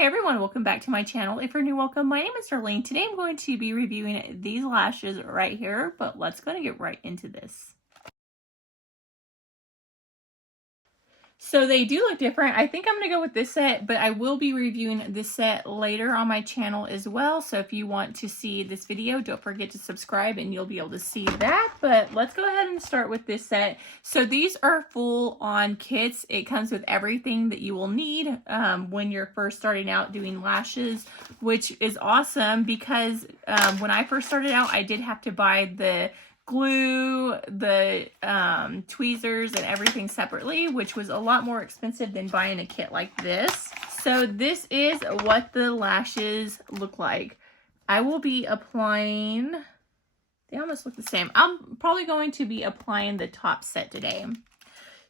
Hey everyone, welcome back to my channel. If you're new, welcome. My name is Darlene. Today I'm going to be reviewing these lashes right here, but let's go and get right into this. So they do look different. I think I'm going to go with this set, but I will be reviewing this set later on my channel as well. So if you want to see this video, don't forget to subscribe and you'll be able to see that. But let's go ahead and start with this set. So these are full on kits. It comes with everything that you will need when you're first starting out doing lashes, which is awesome because when I first started out, I did have to buy the glue, the tweezers, and everything separately, which was a lot more expensive than buying a kit like this. So this is what the lashes look like. I will be applying, they almost look the same. I'm probably going to be applying the top set today.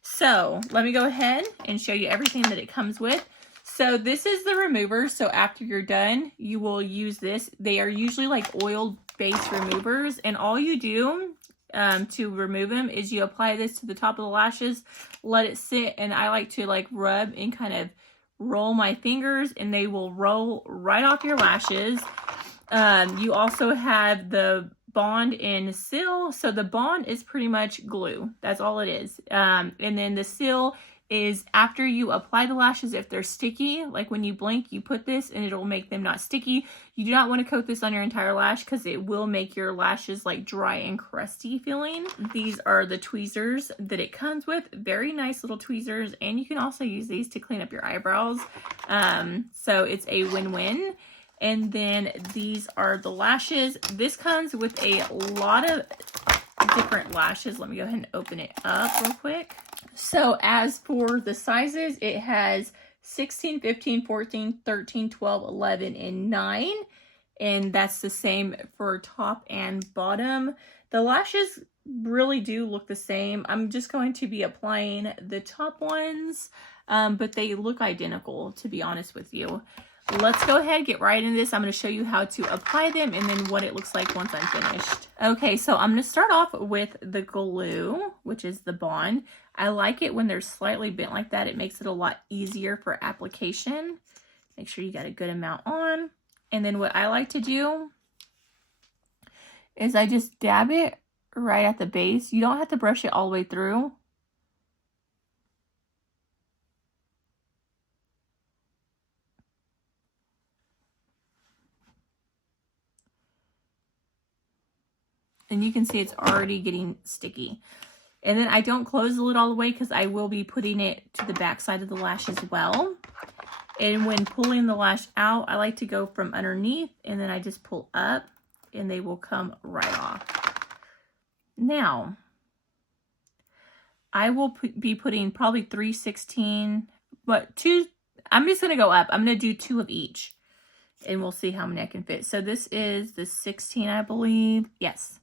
So let me go ahead and show you everything that it comes with. So this is the remover. So after you're done, you will use this. They are usually like oil-based removers, and all you do to remove them is you apply this to the top of the lashes, let it sit, and I like to like rub and kind of roll my fingers, and they will roll right off your lashes. You also have the bond and seal. So the bond is pretty much glue. That's all it is. And then the seal is after you apply the lashes, if they're sticky, like when you blink, you put this and it'll make them not sticky. You do not want to coat this on your entire lash because it will make your lashes like dry and crusty feeling. These are the tweezers that it comes with. Very nice little tweezers, and you can also use these to clean up your eyebrows. So it's a win-win. And then these are the lashes. This comes with a lot of different lashes. Let me go ahead and open it up real quick. So as for the sizes, it has 16, 15, 14, 13, 12, 11, and 9. And that's the same for top and bottom. The lashes really do look the same. I'm just going to be applying the top ones, but they look identical, to be honest with you. Let's go ahead and get right into this. I'm going to show you how to apply them and then what it looks like once I'm finished. Okay, so I'm going to start off with the glue, which is the bond. I like it when they're slightly bent like that. It makes it a lot easier for application. Make sure you got a good amount on. And then what I like to do is I just dab it right at the base. You don't have to brush it all the way through. And you can see it's already getting sticky. And then I don't close the lid all the way because I will be putting it to the back side of the lash as well. And when pulling the lash out, I like to go from underneath and then I just pull up and they will come right off. Now, I will be putting probably 3/16, but 2, I'm just going to go up. I'm going to do 2 of each and we'll see how many I can fit. So this is the 16, I believe. Yes.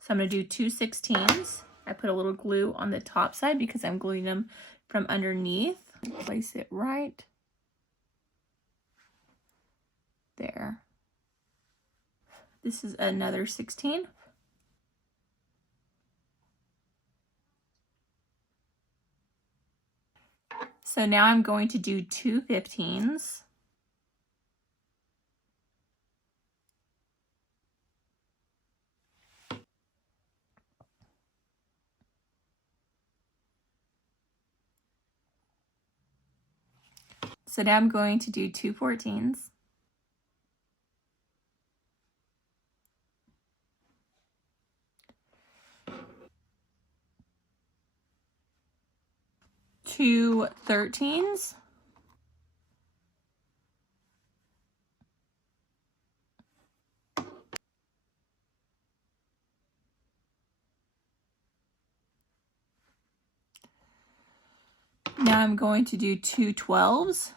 So I'm going to do 2 16s. I put a little glue on the top side because I'm gluing them from underneath. Place it right there. This is another 16. So now I'm going to do 2 15s. So now I'm going to do 2 14s. Two 13s. Now I'm going to do 2 12s.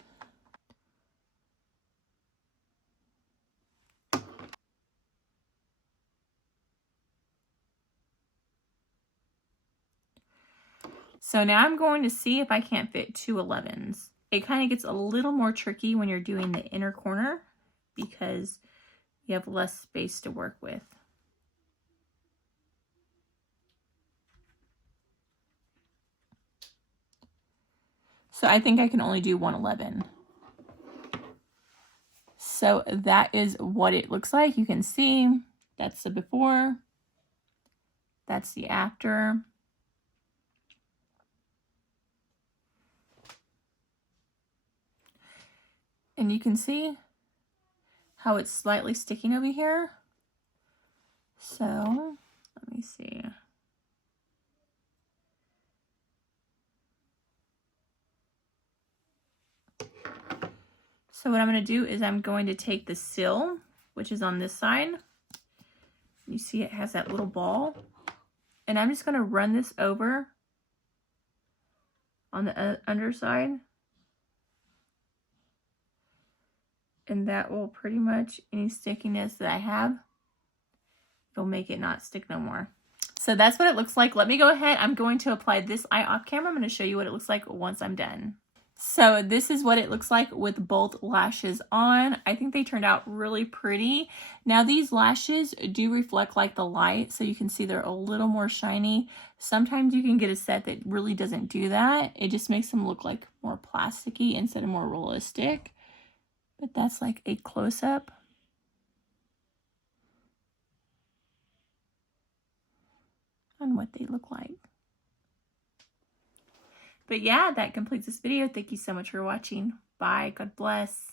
So now I'm going to see if I can't fit 2 11s. It kind of gets a little more tricky when you're doing the inner corner because you have less space to work with. So I think I can only do 1 11. So that is what it looks like. You can see that's the before, that's the after. And you can see how it's slightly sticking over here. So let me see. So what I'm going to do is I'm going to take the seal, which is on this side. You see it has that little ball. And I'm just going to run this over on the underside. And that will pretty much, any stickiness that I have, it'll make it not stick no more. So that's what it looks like. Let me go ahead. I'm going to apply this eye off camera. I'm going to show you what it looks like once I'm done. So this is what it looks like with both lashes on. I think they turned out really pretty. Now these lashes do reflect like the light, so you can see they're a little more shiny. Sometimes you can get a set that really doesn't do that. It just makes them look like more plasticky instead of more realistic. But that's like a close-up. On what they look like. But yeah, that completes this video. Thank you so much for watching. Bye. God bless.